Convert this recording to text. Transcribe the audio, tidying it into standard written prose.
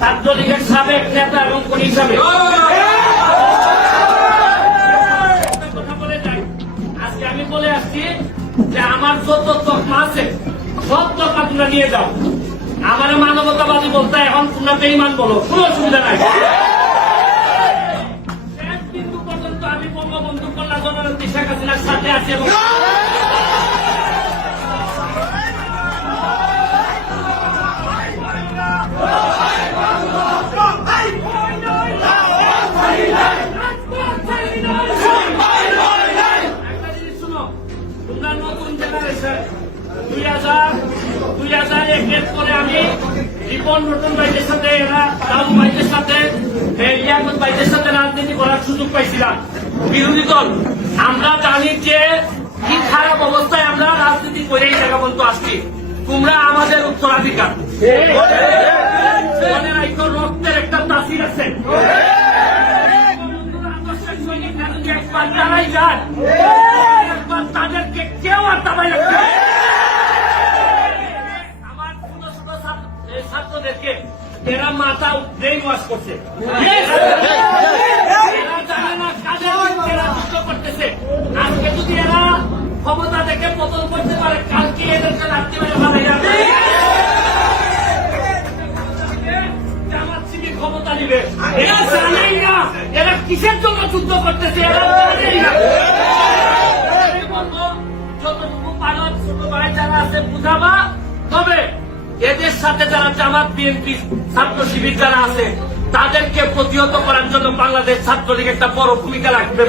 ছাত্রলীগের সাবেক নেতা এবং কর্মী হিসাবে কথা বলে যাই। আজকে আমি বলে আসছি যে আমার যত তকমা আছে সব তকমা তোমরা নিয়ে যাও। আমার মানবতাবাদী বলতে এখন তোমরা বেঈমান বলো, কোনো অসুবিধা নাই। শেষ বিন্দু পর্যন্ত আমি বঙ্গবন্ধু কন্যা জননেত্রী শেখ হাসিনার সাথে আছি এবং তোমরা নতুন জেনারেশন 2001 পরে আমি রিপন নতুন ভাইদের সাথে দাদু ভাইদের সাথে ইয়াকুত ভাইদের সাথে রাজনীতি করার সুযোগ পাইছিলাম। বিরোধী দল আমরা জানি যে কি খারাপ অবস্থায় আমরা রাজনীতি করে এই জায়গা পর্যন্ত আসছি। তোমরা আমাদের উত্তরাধিকার, রক্তের একটা তাসির আছে। সৈনিকরা যদি একবার দাঁড়াই যায় একবার তাদেরকে কেউ আর দাবাই রাখবে। আমার ছোট ছোট ছাত্রদেরকে এরা মাথা ব্রেন ওয়াশ করছে, এরা জানে না কাদের এরা যুদ্ধ করতেছে। আজকে যদি এরা ক্ষমতা থেকে পতন করতে পারে, কালকে এদেরকে রাখতে পারে ভালো যাবে। জামাত শিবির ক্ষমতা নিবে, এরা জানেই না এরা কিসের জন্য যুদ্ধ করতেছে, এরা জানেই না। যতটুকু পারো ছোট ভাই যারা আছে বুঝাবা, তবে এদের সাথে যারা জামাত বিএনপি ছাত্র শিবির যারা আছে তাদেরকে প্রতিহত করার জন্য বাংলাদেশ ছাত্রলীগ একটা বড় ভূমিকা রাখবে।